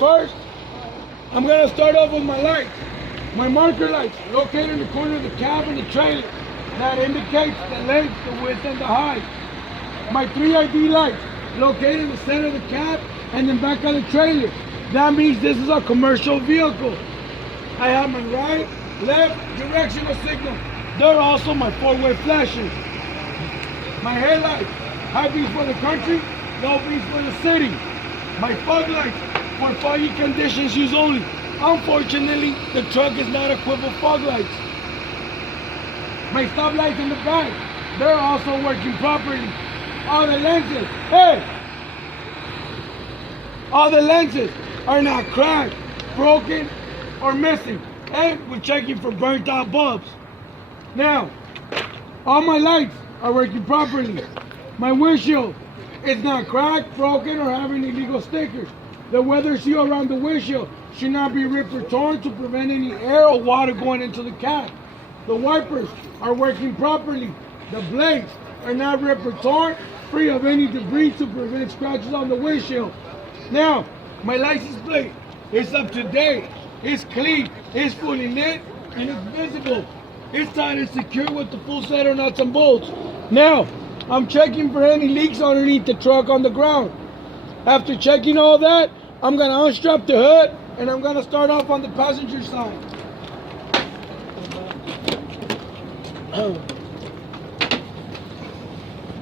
first, I'm gonna start off with my lights. My marker lights, located in the corner of the cab and the trailer. That indicates the length, the width, and the height. My 3 ID lights, located in the center of the cab and the back of the trailer. That means this is a commercial vehicle. I have my right, left, directional signal. They're also my 4-way flashers. My headlights, high beams for the country, low beams for the city. My fog lights, for foggy conditions use only. Unfortunately, the truck is not equipped with fog lights. My stop lights in the back, they're also working properly. All the lenses, all the lenses are not cracked, broken, or missing. And we're checking for burnt out bulbs. Now, all my lights are working properly. My windshield is not cracked, broken, or having illegal stickers. The weather seal around the windshield should not be ripped or torn to prevent any air or water going into the cab. The wipers are working properly. The blades are not ripped or torn, free of any debris to prevent scratches on the windshield. Now, my license plate is up to date, it's clean, it's fully lit, and it's visible. It's tight and secure with the full set of nuts and bolts. Now, I'm checking for any leaks underneath the truck on the ground. After checking all that, I'm gonna unstrap the hood and I'm gonna start off on the passenger side.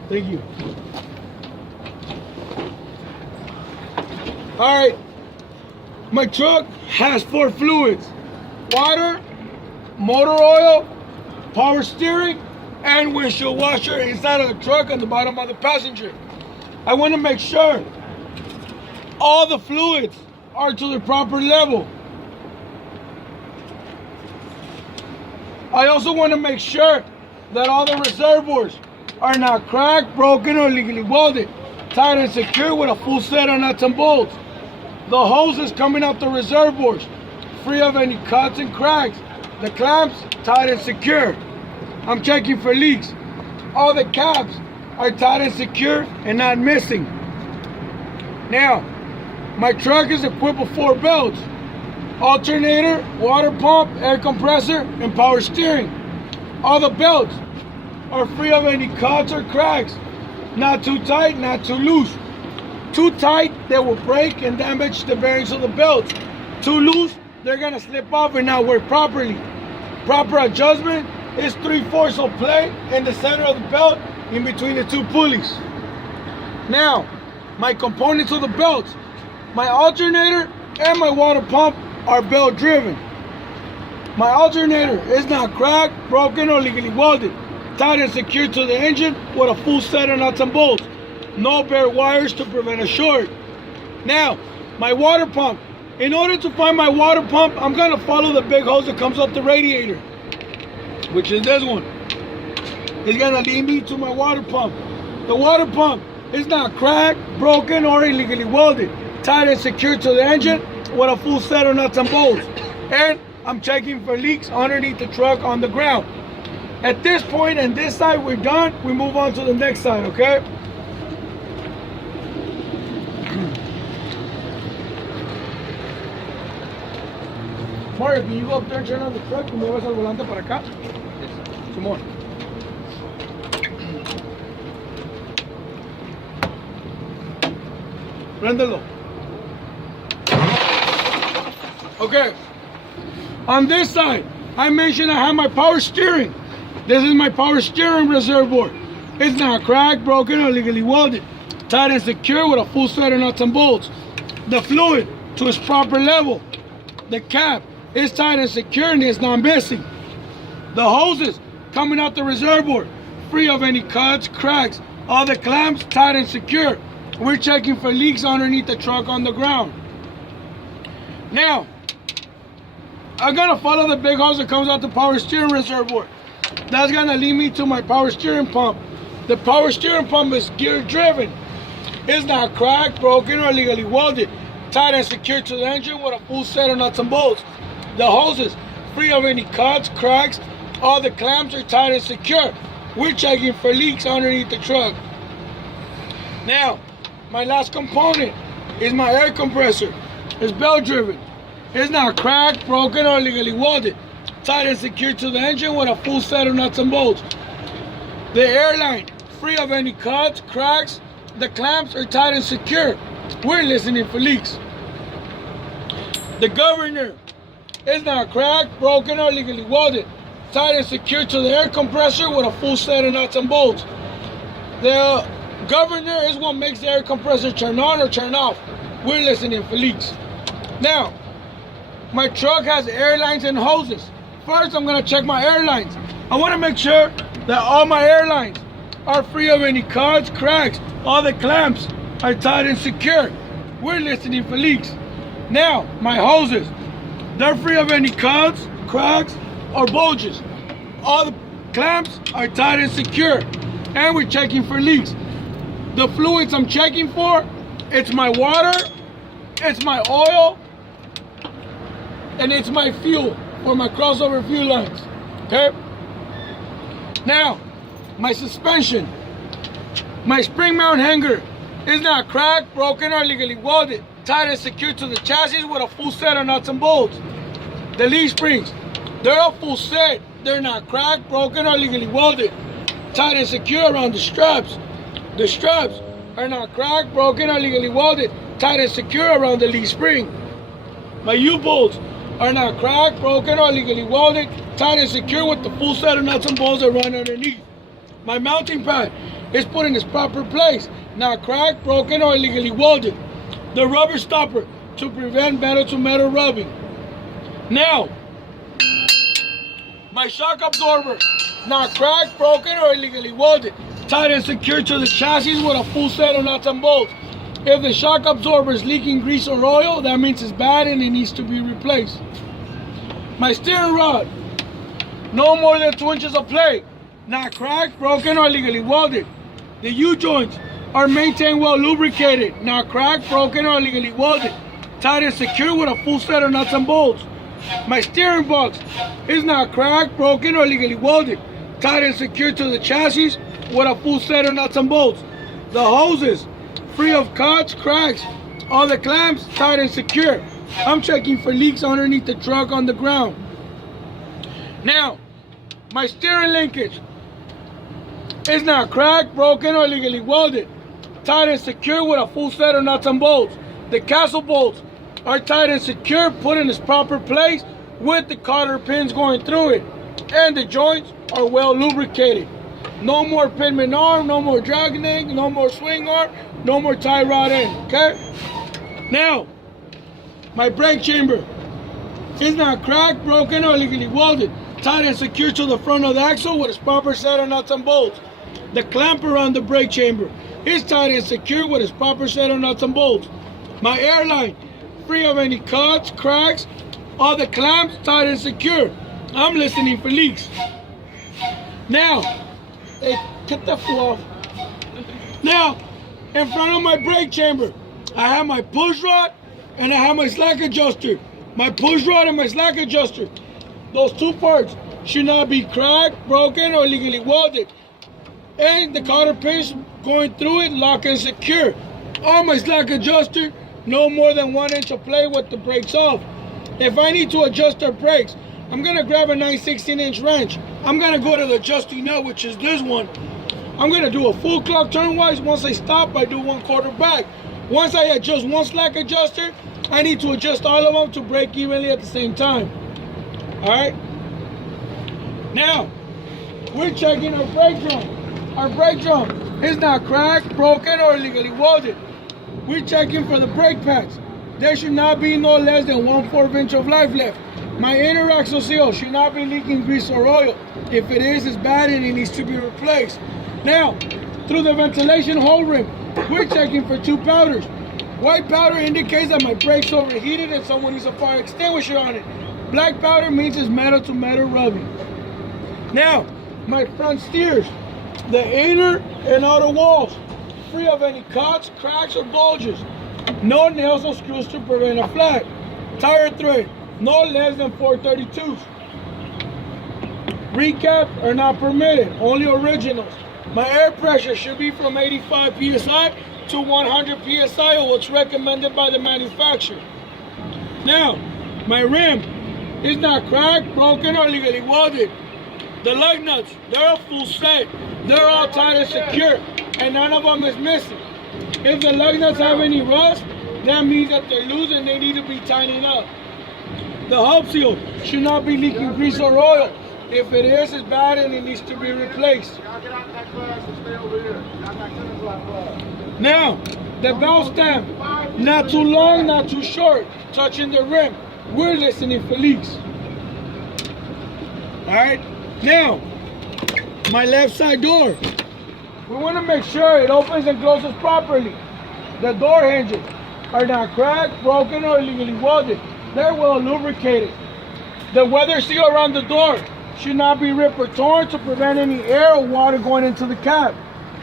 Thank you. All right, my truck has 4 fluids: water, motor oil, power steering, and windshield washer inside of the truck and the bottom of the passenger. I want to make sure all the fluids are to the proper level. I also want to make sure that all the reservoirs are not cracked, broken, or illegally welded, tight and secure with a full set of nuts and bolts. The hoses coming out the reservoirs, free of any cuts and cracks. The clamps, tight and secure. I'm checking for leaks. All the cabs are tight and secure and not missing. Now, my truck is equipped with 4 belts: alternator, water pump, air compressor, and power steering. All the belts are free of any cuts or cracks. Not too tight, not too loose. Too tight, they will break and damage the bearings of the belts. Too loose, they're gonna slip off and not work properly. Proper adjustment is 3/4 of play in the center of the belt in between the 2 pulleys. Now, my components of the belts: my alternator and my water pump are belt driven. My alternator is not cracked, broken, or illegally welded, tight and secured to the engine with a full set of nuts and bolts. No bare wires to prevent a short. Now, my water pump. In order to find my water pump, I'm gonna follow the big hose that comes up the radiator, which is this one. It's gonna lead me to my water pump. The water pump is not cracked, broken, or illegally welded, tight and secured to the engine with a full set of nuts and bolts. And I'm checking for leaks underneath the truck on the ground. At this point, and this side we're done, we move on to the next side, okay? Mario, can you go up there and turn on the truck and muevas el volante para acá? Come on. Préndelo. Okay. On this side, I mentioned I have my power steering. This is my power steering reservoir. It's not cracked, broken, or illegally welded, tight and secure with a full set of nuts and bolts. The fluid to its proper level. The cap is tight and secure and it's not missing. The hoses coming out the reservoir, free of any cuts, cracks. All the clamps tight and secure. We're checking for leaks underneath the truck on the ground. Now, I'm gonna follow the big hose that comes out the power steering reservoir. That's gonna lead me to my power steering pump. The power steering pump is gear driven. It's not cracked, broken, or illegally welded, tight and secure to the engine with a full set of nuts and bolts. The hoses, free of any cuts, cracks. All the clamps are tight and secure. We're checking for leaks underneath the truck. Now, my last component is my air compressor. It's belt driven. It's not cracked, broken, or illegally welded. Tied and secured to the engine with a full set of nuts and bolts. The airline, free of any cuts, cracks. The clamps are tied and secure. We're listening for leaks. The governor is not cracked, broken, or illegally welded. Tied and secured to the air compressor with a full set of nuts and bolts. The governor is what makes the air compressor turn on or turn off. We're listening for leaks. Now, my truck has airlines and hoses. First, I'm gonna check my airlines. I wanna make sure that all my airlines are free of any cuts, cracks. All the clamps are tight and secure. We're listening for leaks. Now, my hoses, they're free of any cuts, cracks, or bulges. All the clamps are tight and secure. And we're checking for leaks. The fluids I'm checking for, it's my water, it's my oil, and it's my fuel for my crossover fuel lines. Okay? Now, my suspension, my spring mount hanger is not cracked, broken, or illegally welded. Tied and secured to the chassis with a full set of nuts and bolts. The leaf springs, they're a full set. They're not cracked, broken, or illegally welded. Tied and secure around the straps. The straps are not cracked, broken, or illegally welded. Tied and secure around the leaf spring. My U-bolts are not cracked, broken, or illegally welded. Tied and secure with the full set of nuts and bolts that run underneath. My mounting pad is put in its proper place, not cracked, broken, or illegally welded. The rubber stopper to prevent metal to metal rubbing. Now, my shock absorber, not cracked, broken, or illegally welded. Tied and secured to the chassis with a full set of nuts and bolts. If the shock absorber is leaking grease or oil, that means it's bad and it needs to be replaced. My steering rod, no more than 2 inches of play, not cracked, broken, or illegally welded. The U-joints are maintained well lubricated, not cracked, broken, or illegally welded. Tied and secure with a full set of nuts and bolts. My steering box is not cracked, broken, or illegally welded. Tied and secured to the chassis with a full set of nuts and bolts. The hoses, free of cuts, cracks. All the clamps tight and secure. I'm checking for leaks underneath the truck on the ground. Now, my steering linkage is not cracked, broken, or illegally welded. Tight and secure with a full set of nuts and bolts. The castle bolts are tight and secure, put in its proper place with the cotter pins going through it. And the joints are well lubricated. No more pinman arm, no more dragging, no more swing arm, no more tie rod end, okay? Now, my brake chamber is not cracked, broken, or illegally welded. Tight and secure to the front of the axle with its proper set of nuts and bolts. The clamp around the brake chamber is tight and secure with its proper set of nuts and bolts. My airline, free of any cuts, cracks, all the clamps tight and secure. I'm listening for leaks. Now, hey, get that fool off. Now, in front of my brake chamber, I have my push rod and I have my slack adjuster. My push rod and my slack adjuster. Those two parts should not be cracked, broken, or illegally welded. And the cotter pins going through it, lock and secure. On my slack adjuster, no more than 1 inch of play with the brakes off. If I need to adjust the brakes, I'm gonna grab a 9/16" wrench. I'm gonna go to the adjusting nut, which is this one. I'm gonna do a full clock turnwise. Once I stop, I do 1/4 back. Once I adjust one slack adjuster, I need to adjust all of them to brake evenly at the same time. All right? Now, we're checking our brake drum. Our brake drum is not cracked, broken, or illegally welded. We're checking for the brake pads. There should not be no less than 1/4 inch of life left. My inner axle seal should not be leaking grease or oil. If it is, it's bad and it needs to be replaced. Now, through the ventilation hole rim, we're checking for 2 powders. White powder indicates that my brake's overheated and someone needs a fire extinguisher on it. Black powder means it's metal to metal rubbing. Now, my front steers, the inner and outer walls, free of any cuts, cracks, or bulges. No nails or screws to prevent a flat. Tire thread, no less than 432s. Recaps are not permitted, only originals. My air pressure should be from 85 psi to 100 psi, or what's recommended by the manufacturer. Now, my rim is not cracked, broken, or illegally welded. The lug nuts, they're a full set. They're all tight and secure, and none of them is missing. If the lug nuts have any rust, that means that they're loose and they need to be tightened up. The hub seal should not be leaking grease or oil. If it is, it's bad and it needs to be replaced. Now, the belt stamp, not too long, not too short, touching the rim. We're listening for leaks. All right. Now, my left side door. We want to make sure it opens and closes properly. The door hinges are not cracked, broken, or illegally welded. They're well lubricated. The weather seal around the door should not be ripped or torn to prevent any air or water going into the cab.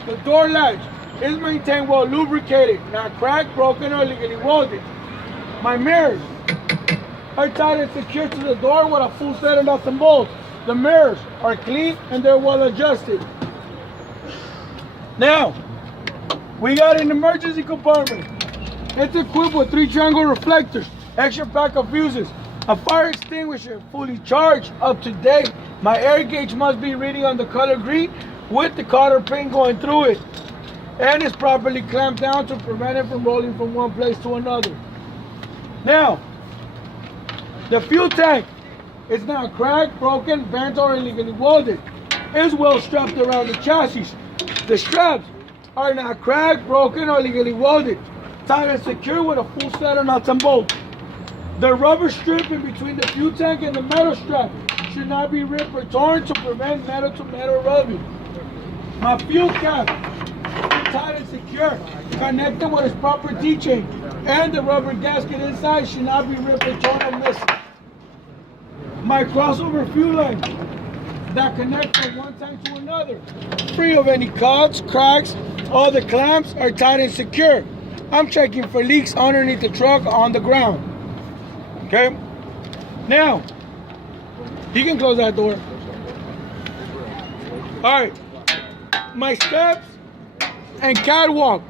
The door latch is maintained well lubricated, not cracked, broken, or illegally welded. My mirrors are tied and secured to the door with a full set of nuts and bolts. The mirrors are clean and they're well adjusted. Now, we got an emergency compartment. It's equipped with 3 triangle reflectors, extra pack of fuses, a fire extinguisher, fully charged, up to date. My air gauge must be reading on the color green with the color pink going through it. And it's properly clamped down to prevent it from rolling from one place to another. Now, the fuel tank is not cracked, broken, bent, or illegally welded. It's well strapped around the chassis. The straps are not cracked, broken, or illegally welded. Tied and secure with a full set of nuts and bolts. The rubber strip in between the fuel tank and the metal strap should not be ripped or torn to prevent metal to metal rubbing. My fuel cap is tied and secure, connected with its proper D-chain, and the rubber gasket inside should not be ripped or torn or missing. My crossover fuel line that connect from one tank to another, free of any cuts, cracks. All the clamps are tight and secure. I'm checking for leaks underneath the truck on the ground. Okay? Now, you can close that door. All right. My steps and catwalk,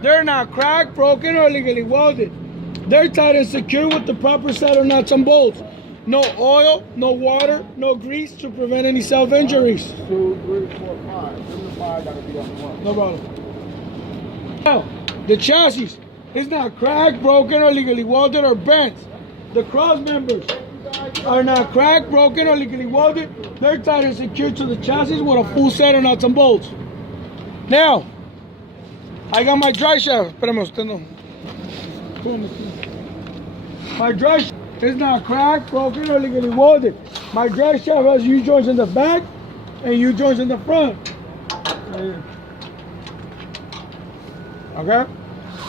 they're not cracked, broken, or illegally welded. They're tight and secure with the proper set of nuts and bolts. No oil, no water, no grease to prevent any self-injuries. 2, 3, 4, 5. 5 gotta be on the one. No problem. Now, the chassis is not cracked, broken, or illegally welded or bent. The cross members are not cracked, broken, or illegally welded. They're tied and secured to the chassis with a full set of nuts and bolts. Now, I got my dry shaft. Espérame, usted no. My dry shaft is not cracked, broken, or illegally welded. My dry shaft has U-joints in the back and U-joints in the front. Okay?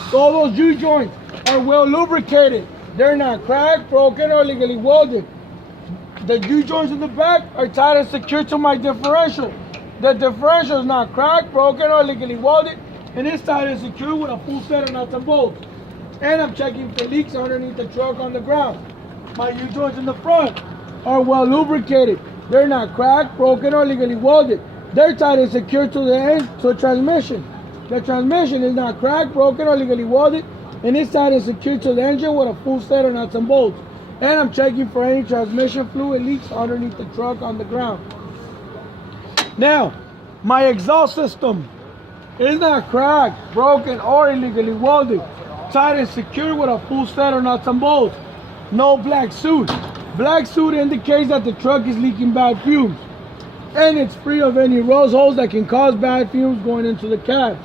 So all those U-joints are well lubricated. They're not cracked, broken, or illegally welded. The U-joints in the back are tied and secured to my differential. The differential is not cracked, broken, or illegally welded, and it's tied and secured with a full set of nuts and bolts. And I'm checking for leaks underneath the truck on the ground. My U-joints in the front are well lubricated. They're not cracked, broken, or illegally welded. They're tied and secured to the end to a transmission. The transmission is not cracked, broken, or illegally welded, and it's tied and secured to the engine with a full set of nuts and bolts. And I'm checking for any transmission fluid leaks underneath the truck on the ground. Now, my exhaust system is not cracked, broken, or illegally welded. Tied and secured with a full set of nuts and bolts. No black soot. Black soot indicates that the truck is leaking bad fumes. And it's free of any rose holes that can cause bad fumes going into the cab.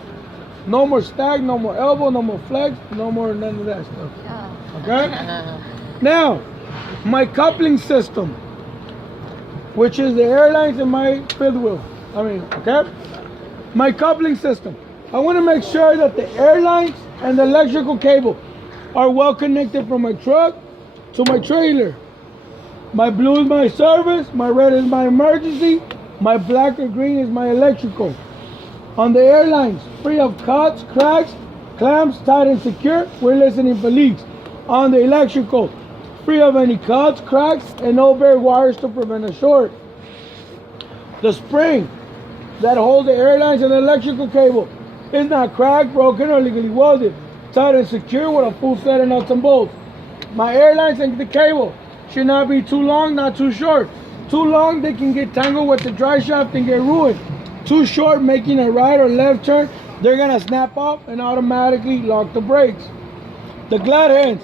No more stag, no more elbow, no more flex, no more none of that stuff. Okay? Now, my coupling system, which is the airlines and my fifth wheel. Okay? My coupling system. I want to make sure that the airlines and the electrical cable are well connected from my truck to my trailer. My blue is my service, my red is my emergency, my black or green is my electrical. On the airlines, free of cuts, cracks, clamps, tight and secure, we're listening for leaks. On the electrical, free of any cuts, cracks, and no bare wires to prevent a short. The spring that holds the airlines and the electrical cable is not cracked, broken, or illegally welded. Tight and secure with a full set of nuts and bolts. My airlines and the cable should not be too long, not too short. Too long, they can get tangled with the drive shaft and get ruined. Too short, making a right or left turn, they're gonna snap off and automatically lock the brakes. The glad hands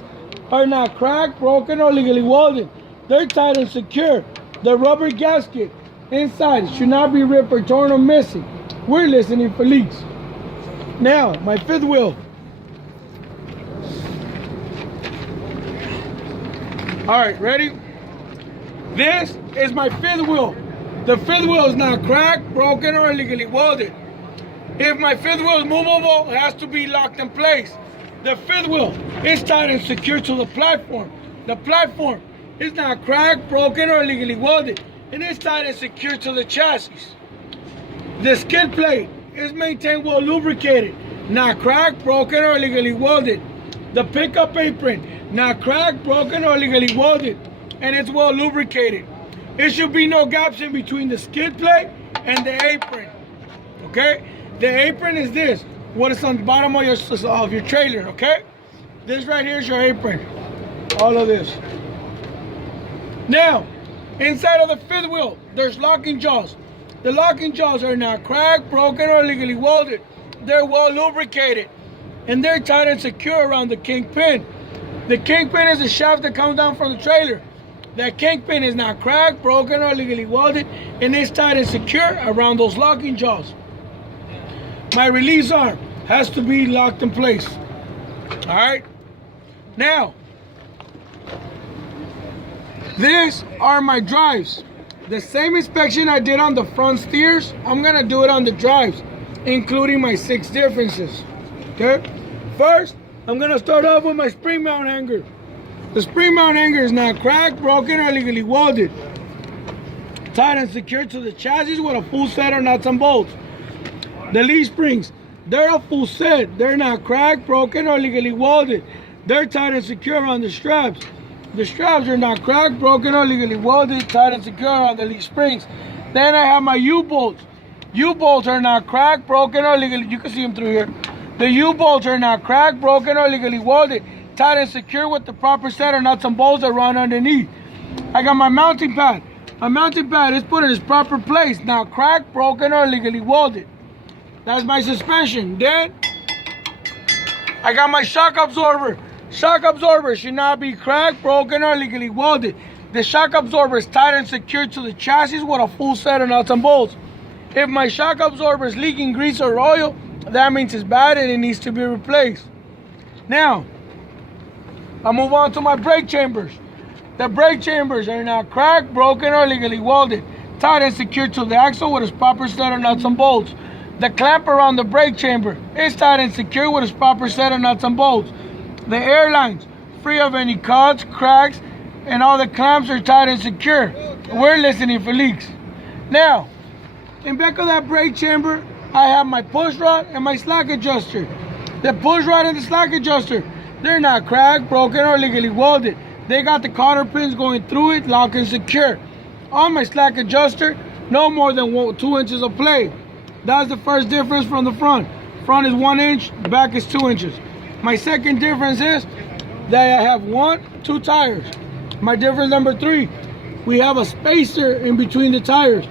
are not cracked, broken, or legally welded. They're tight and secure. The rubber gasket inside should not be ripped or torn or missing. We're listening for leaks. Now, my fifth wheel. All right, ready? This is my fifth wheel. The fifth wheel is not cracked, broken, or illegally welded. If my fifth wheel is movable, it has to be locked in place. The fifth wheel is tied and secured to the platform. The platform is not cracked, broken, or illegally welded. It is tied and secured to the chassis. The skid plate is maintained well lubricated, not cracked, broken, or illegally welded. The pickup apron, not cracked, broken, or illegally welded, and it's well lubricated. There should be no gaps in between the skid plate and the apron. Okay? The apron is this, what is on the bottom of your trailer, okay? This right here is your apron. All of this. Now, inside of the fifth wheel, there's locking jaws. The locking jaws are not cracked, broken, or illegally welded. They're well lubricated, and they're tight and secure around the kingpin. The kingpin is the shaft that comes down from the trailer. That kingpin is not cracked, broken, or illegally welded, and it's tight and secure around those locking jaws. My release arm has to be locked in place. All right? Now, these are my drives. The same inspection I did on the front steers, I'm gonna do it on the drives, including my 6 differences. Okay? First, I'm gonna start off with my spring mount hanger. The spring mount hanger is not cracked, broken, or illegally welded. Tied and secured to the chassis with a full set of nuts and bolts. The leaf springs, they're a full set. They're not cracked, broken, or illegally welded. They're tied and secure on the straps. The straps are not cracked, broken, or illegally welded, tied and secure on the leaf springs. Then I have my U-bolts. U-bolts are not cracked, broken, or illegally, you can see them through here. The U-bolts are not cracked, broken, or illegally welded, tied and secure with the proper set of nuts and bolts that run underneath. I got my mounting pad. My mounting pad is put in its proper place, not cracked, broken, or illegally welded. That's my suspension. Then I got my shock absorber. Shock absorber should not be cracked, broken, or illegally welded. The shock absorber is tied and secured to the chassis with a full set of nuts and bolts. If my shock absorber is leaking grease or oil, that means it's bad and it needs to be replaced. Now, I'll move on to my brake chambers. The brake chambers are not cracked, broken, or illegally welded, tied and secured to the axle with its proper set of nuts and bolts. The clamp around the brake chamber is tied and secure with its proper set of nuts and bolts. The air lines, free of any cuts, cracks, and all the clamps are tight and secure. We're listening for leaks. Now, in back of that brake chamber, I have my push rod and my slack adjuster. The push rod and the slack adjuster, they're not cracked, broken, or illegally welded. They got the cotter pins going through it, locked and secure. On my slack adjuster, no more than 2 inches of play. That's the first difference from the front. Front is 1 inch, back is 2 inches. My second difference is that I have 2 tires. My difference number 3, we have a spacer in between the tires.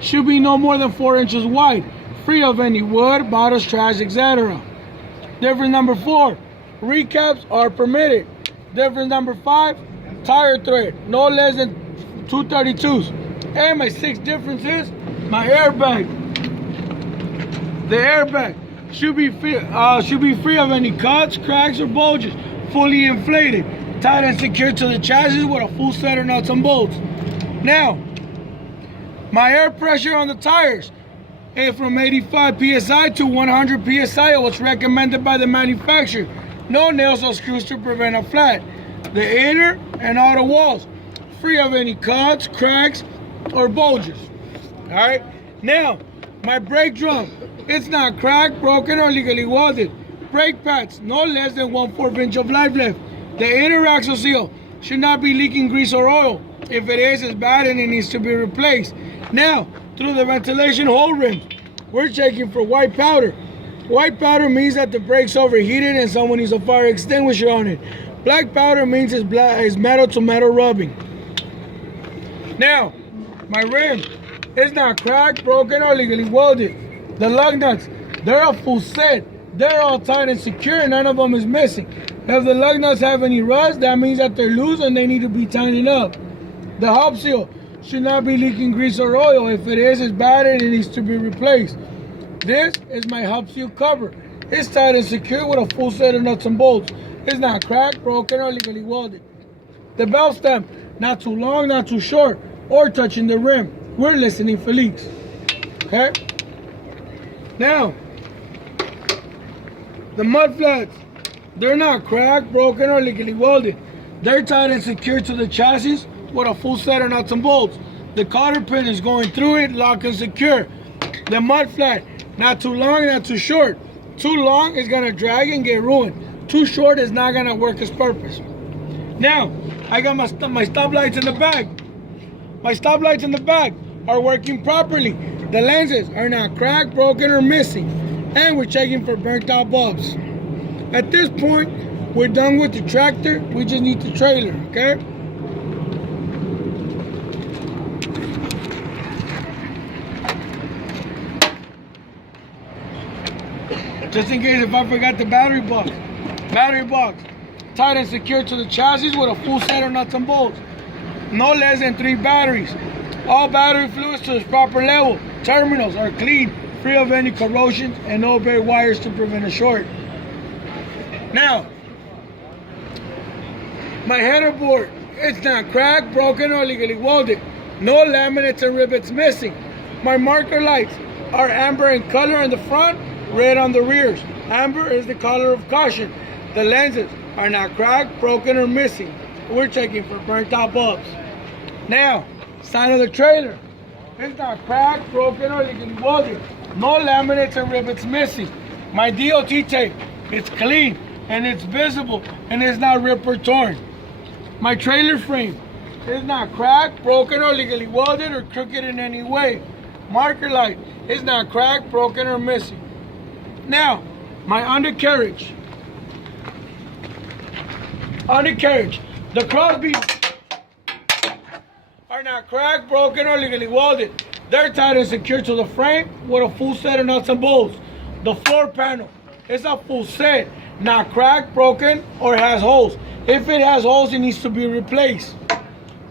Should be no more than 4 inches wide, free of any wood, bottles, trash, etc. Difference number 4, recaps are permitted. Difference number 5, tire tread, no less than 232s. And my 6th difference is my airbag. The airbag should be free of any cuts, cracks, or bulges, fully inflated, tied and secured to the chassis with a full set of nuts and bolts. Now, my air pressure on the tires is from 85 psi to 100 psi, what's recommended by the manufacturer. No nails or screws to prevent a flat. The inner and outer walls, free of any cuts, cracks, or bulges. All right. Now, my brake drum, it's not cracked, broken, or illegally welded. Brake pads, no less than 1/4 inch of life left. The inner axle seal should not be leaking grease or oil. If it is, it's bad and it needs to be replaced. Now, through the ventilation hole rims, we're checking for white powder. White powder means that the brake's overheated and someone needs a fire extinguisher on it. Black powder means it's metal to metal rubbing. Now, my rim is not cracked, broken, or legally welded. The lug nuts, they're a full set. They're all tight and secure, and none of them is missing. If the lug nuts have any rust, that means that they're loose and they need to be tightened up. The hub seal should not be leaking grease or oil. If it is, it's bad and it needs to be replaced. This is my hub seal cover. It's tight and secure with a full set of nuts and bolts. It's not cracked, broken, or legally welded. The belt stem, not too long, not too short, or touching the rim. We're listening for leaks. Okay? Now, the mud flats, they're not cracked, broken, or legally welded. They're tight and secure to the chassis with a full set of nuts and bolts. The cotter pin is going through it, locked and secure. The mud flat, not too long, not too short. Too long is gonna drag and get ruined. Too short is not gonna work its purpose. Now, I got my stop lights in the back. My stop lights in the back are working properly. The lenses are not cracked, broken, or missing. And we're checking for burnt out bulbs. At this point, we're done with the tractor. We just need the trailer, okay? Just in case if I forgot the battery box. Battery box, tight and secure to the chassis with a full set of nuts and bolts. No less than 3 batteries. All battery fluids to its proper level. Terminals are clean, free of any corrosion, and no bare wires to prevent a short. Now, my header board, it's not cracked, broken, or legally welded. No laminates and rivets missing. My marker lights are amber in color in the front, red on the rears. Amber is the color of caution. The lenses are not cracked, broken, or missing. We're checking for burnt out bulbs. Now, side of the trailer. It's not cracked, broken, or legally welded. No laminates and rivets missing. My DOT tape, it's clean and it's visible and it's not ripped or torn. My trailer frame is not cracked, broken, or legally welded or crooked in any way. Marker light is not cracked, broken, or missing. Now, my undercarriage. The cross beams are not cracked, broken, or legally welded. They're tight and secure to the frame with a full set of nuts and bolts. The floor panel is a full set, not cracked, broken, or has holes. If it has holes, it needs to be replaced.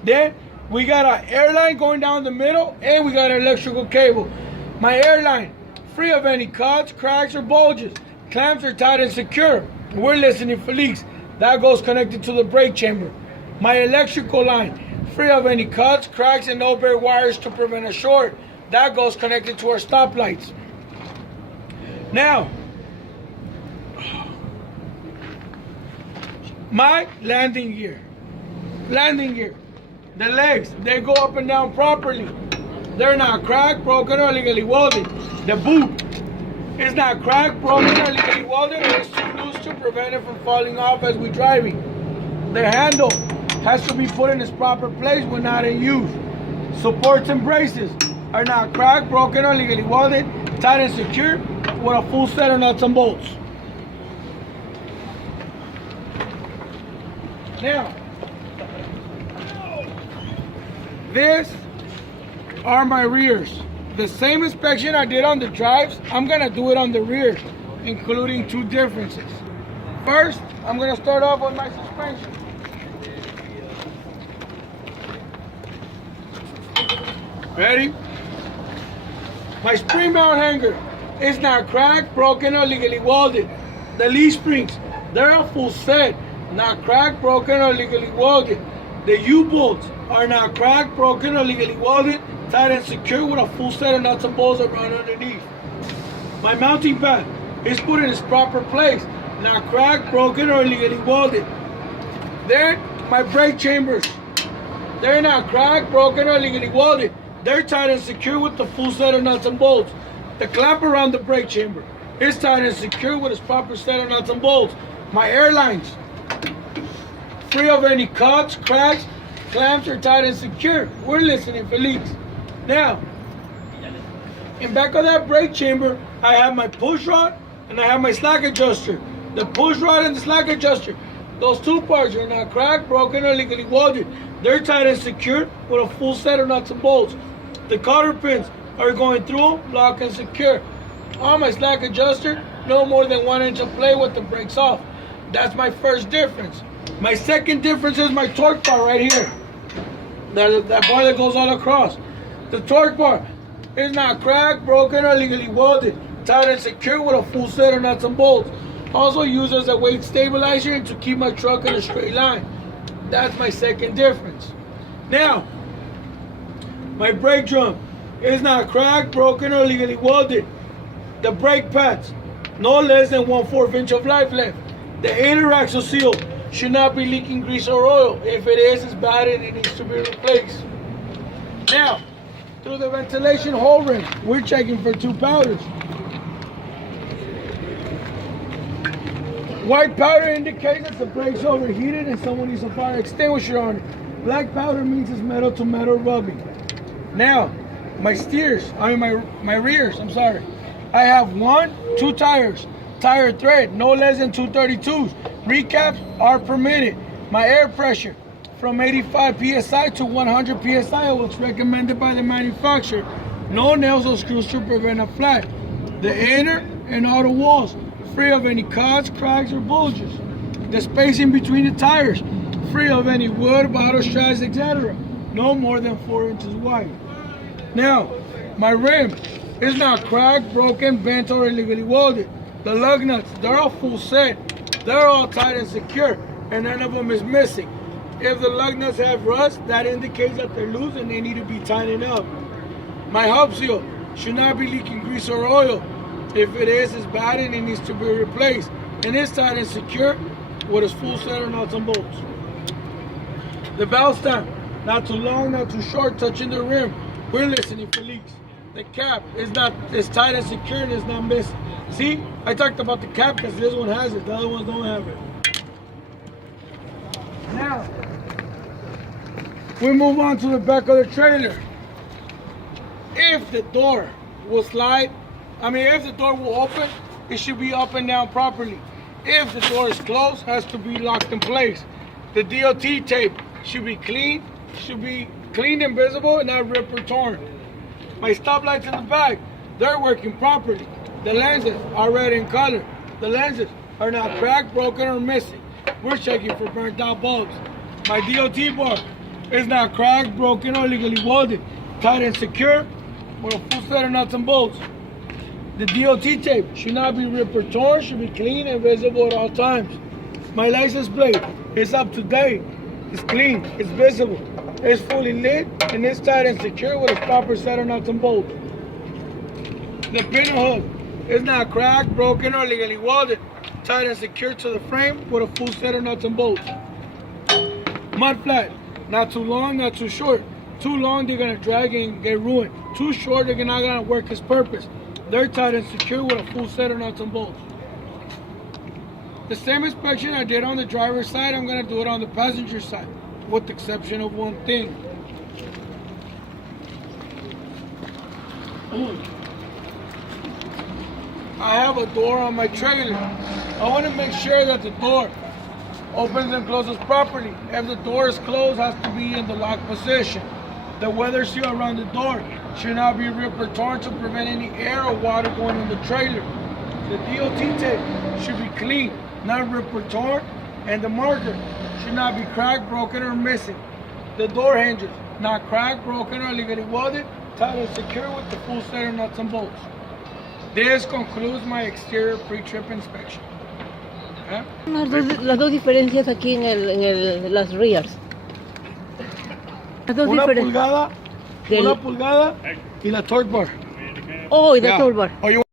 Then we got an air line going down the middle, and we got an electrical cable. My air line, free of any cuts, cracks, or bulges. Clamps are tight and secure. We're listening for leaks. That goes connected to the brake chamber. My electrical line, free of any cuts, cracks, and no bare wires to prevent a short. That goes connected to our stoplights. Now, my landing gear. The legs, they go up and down properly. They're not cracked, broken, or legally welded. The boot is not cracked, broken, or legally welded, or it's too loose to prevent it from falling off as we're driving. The handle has to be put in its proper place when not in use. Supports and braces are not cracked, broken, or legally welded, tight and secure with a full set of nuts and bolts. Now, these are my rears. The same inspection I did on the drives, I'm gonna do it on the rear, including 2 differences. First, I'm gonna start off with my suspension. Ready? My spring mount hanger is not cracked, broken, or legally welded. The leaf springs, they're a full set, not cracked, broken, or legally welded. The U-bolts are not cracked, broken, or legally welded, tight and secure with a full set of nuts and bolts around underneath. My mounting pad is put in its proper place, not cracked, broken, or legally welded. Then, my brake chambers. They're not cracked, broken, or legally welded. They're tight and secure with the full set of nuts and bolts. The clamp around the brake chamber is tight and secure with its proper set of nuts and bolts. My air lines, free of any cuts, cracks, clamps are tight and secure. We're listening for leaks. Now, in back of that brake chamber, I have my push rod and I have my slack adjuster. The push rod and the slack adjuster, Those two parts are not cracked, broken, or illegally welded. They're tight and secure with a full set of nuts and bolts. The cotter pins are going through, lock and secure. On my slack adjuster, no more than 1 inch of play with the brakes off. That's my first difference. My second difference is my torque bar right here. That bar that goes all across. The torque bar is not cracked, broken, or illegally welded. Tight and secure with a full set of nuts and bolts. Also used as a weight stabilizer and to keep my truck in a straight line. That's my second difference. Now, my brake drum is not cracked, broken, or illegally welded. The brake pads, no less than 1/4 inch of life left. The inner axle seal should not be leaking grease or oil. If it is, it's bad and it needs to be replaced. Now, through the ventilation hole ring, we're checking for 2 powders. White powder indicates that the brake's overheated and someone needs a fire extinguisher on it. Black powder means it's metal to metal rubbing. Now, my rears, I have 2 tires. Tire tread, no less than 232s. Recaps are permitted. My air pressure from 85 psi to 100 psi, what's recommended by the manufacturer. No nails or screws to prevent a flat. The inner and outer walls, free of any cuts, cracks, or bulges. The spacing between the tires, free of any wood, bottle straps, etc. No more than 4 inches wide. Now, my rim is not cracked, broken, bent, or illegally welded. The lug nuts, they're all full set. They're all tight and secure, and none of them is missing. If the lug nuts have rust, that indicates that they're loose and they need to be tightened up. My hub seal should not be leaking grease or oil. If it is, it's bad and it needs to be replaced. And it's tight and secure with its full set of nuts and bolts. The valve stem, not too long, not too short, touching the rim. We're listening for leaks. The cap is tight and secure and it's not missing. See, I talked about the cap because this one has it, the other ones don't have it. Now, we move on to the back of the trailer. If the door will if the door will open, it should be up and down properly. If the door is closed, it has to be locked in place. The DOT tape should be clean and visible and not ripped or torn. My stoplights in the back, they're working properly. The lenses are red in color. The lenses are not cracked, broken, or missing. We're checking for burnt out bulbs. My DOT bar is not cracked, broken, or illegally welded. Tight and secure with a full set of nuts and bolts. The DOT tape should not be ripped or torn, should be clean and visible at all times. My license plate is up to date. It's clean, it's visible, it's fully lit, and it's tight and secure with a proper set of nuts and bolts. The pinner hook is not cracked, broken, or illegally welded. Tight and secure to the frame with a full set of nuts and bolts. Mud flat, not too long, not too short. Too long, they're gonna drag and get ruined. Too short, they're not gonna work its purpose. They're tight and secure with a full set of nuts and bolts. The same inspection I did on the driver's side, I'm gonna do it on the passenger side, with the exception of one thing. I have a door on my trailer. I want to make sure that the door opens and closes properly. If the door is closed, it has to be in the locked position. The weather seal around the door should not be ripped or torn to prevent any air or water going in the trailer. The DOT tape should be clean, not ripped or torn, and the marker should not be cracked, broken, or missing. The door hinges, not cracked, broken, or illegally welded, tight and secure with the full set of nuts and bolts. This concludes my exterior pre-trip inspection. ¿Eh? Las dos diferencias aquí en las rears. Las dos diferencias. Una pulgada y la torque bar. Oh, y la torque bar.